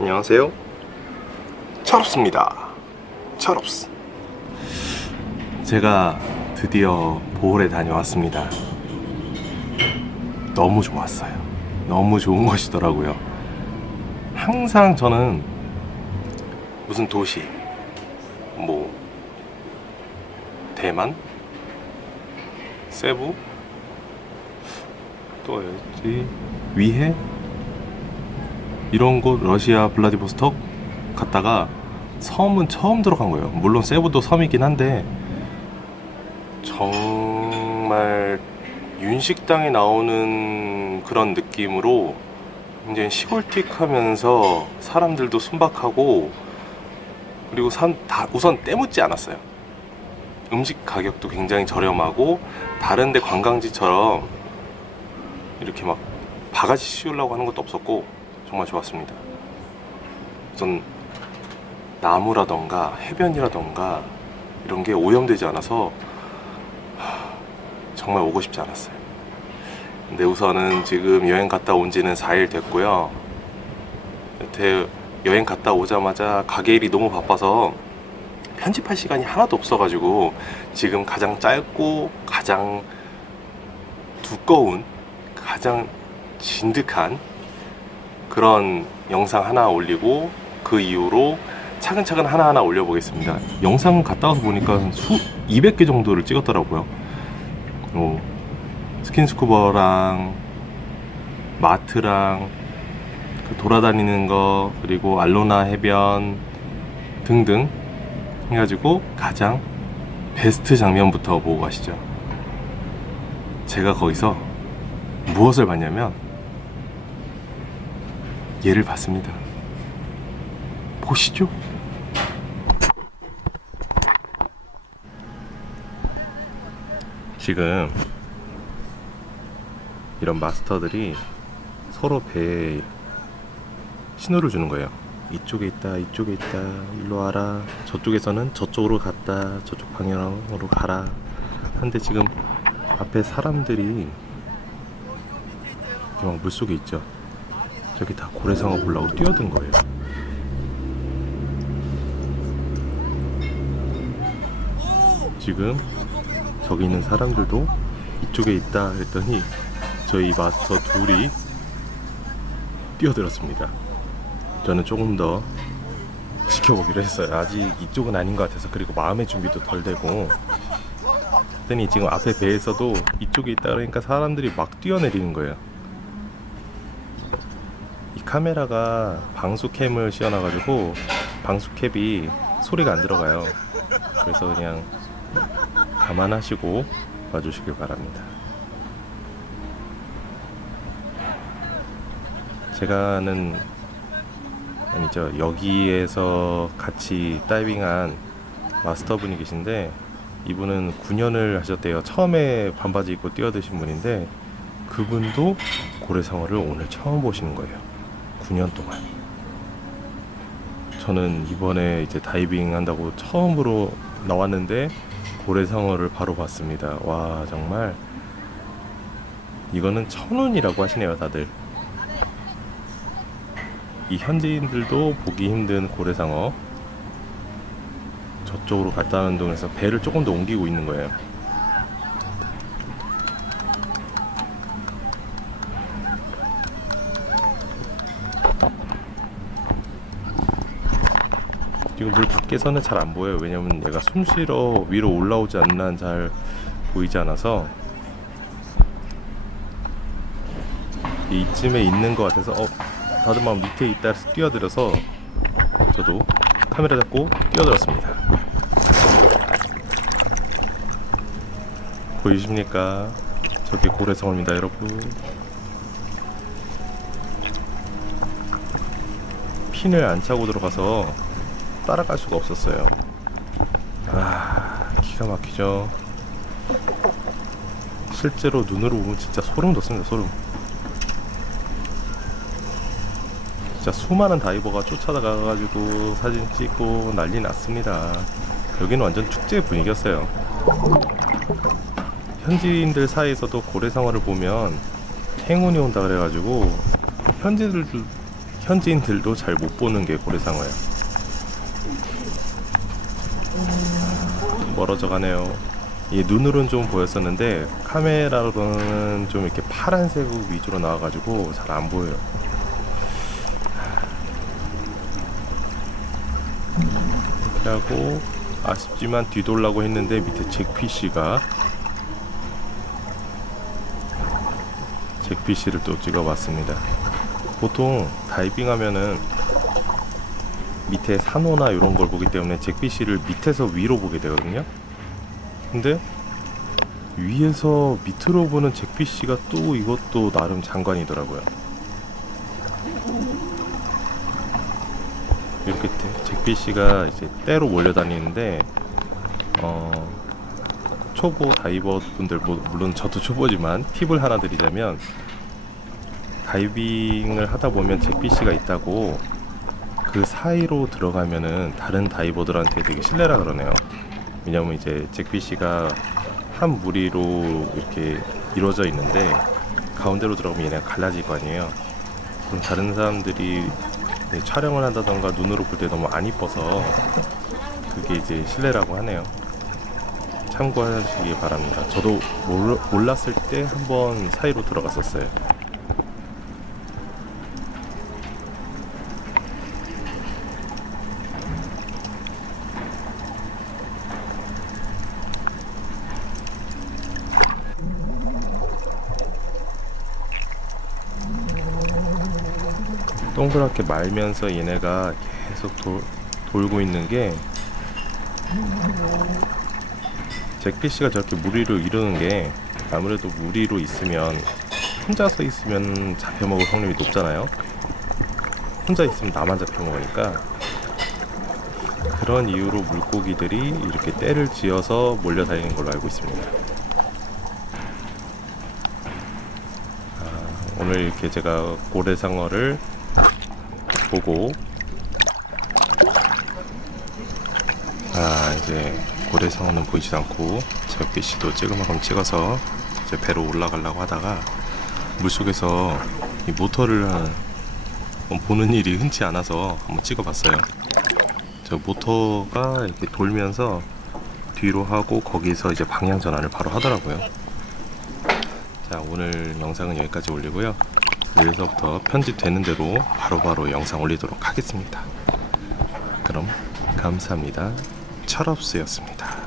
안녕하세요. 철없습니다. 철없스. 제가 드디어 보홀에 다녀왔습니다. 너무 좋았어요. 너무 좋은 것이더라고요. 항상 저는 무슨 도시, 뭐 대만, 세부, 또 어디지? 위해 이런 곳 러시아 블라디보스톡 갔다가 섬은 처음 들어간 거예요. 물론 세부도 섬이긴 한데 정말 윤식당에 나오는 그런 느낌으로 굉장히 시골틱하면서 사람들도 순박하고 그리고 산, 다 우선 때묻지 않았어요. 음식 가격도 굉장히 저렴하고 다른데 관광지처럼 이렇게 막 바가지 씌우려고 하는 것도 없었고 정말 좋았습니다. 우선 나무라던가 해변이라던가 이런 게 오염되지 않아서 하, 정말 오고 싶지 않았어요. 근데 우선은 지금 여행 갔다 온 지는 4일 됐고요. 여태 여행 갔다 오자마자 가게 일이 너무 바빠서 편집할 시간이 하나도 없어가지고 지금 가장 짧고 가장 두꺼운 가장 진득한 그런 영상 하나 올리고 그 이후로 차근차근 하나하나 올려보겠습니다. 영상 갔다 와서 보니까 수 200개 정도를 찍었더라고요. 어, 스킨스쿠버랑 마트랑 그 돌아다니는 거 그리고 알로나 해변 등등 해가지고 가장 베스트 장면부터 보고 가시죠. 제가 거기서 무엇을 봤냐면 얘를 봤습니다. 보시죠. 지금 이런 마스터들이 서로 배에 신호를 주는 거예요. 이쪽에 있다, 이쪽에 있다, 일로 와라. 저쪽에서는 저쪽으로 갔다, 저쪽 방향으로 가라. 한데 지금 앞에 사람들이 막 물속에 있죠. 저기 다 고래상어 보려고 뛰어든 거예요. 지금 저기 있는 사람들도 이쪽에 있다 했더니 저희 마스터 둘이 뛰어들었습니다. 저는 조금 더 지켜보기로 했어요. 아직 이쪽은 아닌 것 같아서 그리고 마음의 준비도 덜 되고 했더니 지금 앞에 배에서도 이쪽에 있다 그러니까 사람들이 막 뛰어내리는 거예요. 이 카메라가 방수캠을 씌워놔가지고 방수캡이 소리가 안 들어가요. 그래서 그냥 감안하시고 봐주시길 바랍니다. 제가는 아니죠 여기에서 같이 다이빙한 마스터분이 계신데 이분은 9년을 하셨대요. 처음에 반바지 입고 뛰어드신 분인데 그분도 고래상어를 오늘 처음 보시는 거예요. 9년 동안. 저는 이번에 이제 다이빙 한다고 처음으로 나왔는데 고래상어를 바로 봤습니다. 와 정말 이거는 천운이라고 하시네요 다들. 이 현지인들도 보기 힘든 고래상어 저쪽으로 갔다는 동에서 배를 조금 더 옮기고 있는 거예요. 지금 물 밖에서는 잘 안 보여요. 왜냐면 얘가 숨 쉬러 위로 올라오지 한잘 보이지 않아서 이쯤에 있는 것 같아서 어 다듬마 밑에 있다 해서 뛰어들어서 저도 카메라 잡고 뛰어들었습니다. 보이십니까? 저기 고래성어입니다, 여러분. 핀을 안 차고 들어가서 따라갈 수가 없었어요. 아, 기가 막히죠. 실제로 눈으로 보면 진짜 소름 돋습니다, 소름. 진짜 수많은 다이버가 쫓아가가지고 사진 찍고 난리 났습니다. 여기는 완전 축제 분위기였어요. 현지인들 사이에서도 고래상어를 보면 행운이 온다 그래가지고 현지들도 현지인들도 잘 못 보는 게 고래상어예요. 멀어져 가네요. 이 눈으로는 좀 보였었는데 카메라로는 좀 이렇게 파란색 위주로 나와가지고 잘 안 보여요. 이렇게 하고 아쉽지만 뒤돌라고 했는데 밑에 잭피쉬가 잭피쉬를 또 찍어봤습니다. 보통 다이빙 하면은 밑에 산호나 이런 걸 보기 때문에 잭피쉬를 밑에서 위로 보게 되거든요. 근데 위에서 밑으로 보는 잭피쉬가 또 이것도 나름 장관이더라고요. 이렇게 태- 잭피쉬가 이제 때로 몰려다니는데 어, 초보 다이버 분들 뭐, 물론 저도 초보지만 팁을 하나 드리자면 다이빙을 하다 보면 잭피쉬가 있다고 그 사이로 들어가면은 다른 다이버들한테 되게 신뢰라 그러네요. 왜냐면 이제 잭피쉬가 한 무리로 이렇게 이루어져 있는데 가운데로 들어가면 얘네가 갈라질 거 아니에요. 그럼 다른 사람들이 네, 촬영을 한다던가 눈으로 볼 때 너무 안 이뻐서 그게 이제 신뢰라고 하네요. 참고하시기 바랍니다. 저도 몰, 몰랐을 때 한번 사이로 들어갔었어요. 동그랗게 말면서 얘네가 계속 돌, 돌고 있는 게 잭피쉬가 저렇게 무리로 이루는 게 아무래도 무리로 있으면 혼자서 있으면 잡혀먹을 확률이 높잖아요. 혼자 있으면 나만 잡혀먹으니까 그런 이유로 물고기들이 이렇게 떼를 지어서 몰려다니는 걸로 알고 있습니다. 아, 오늘 이렇게 제가 고래상어를 보고 아 이제 고래상어는 보이지 않고 잭피쉬도 찌그마금 찍어서 이제 배로 올라가려고 하다가 물속에서 이 모터를 한- 보는 일이 흔치 않아서 한번 찍어봤어요. 저 모터가 이렇게 돌면서 뒤로 하고 거기서 이제 방향 전환을 바로 하더라고요. 자 오늘 영상은 여기까지 올리고요. 여기서부터 편집되는 대로 바로 바로 영상 올리도록 하겠습니다. 그럼 감사합니다. 철업스였습니다.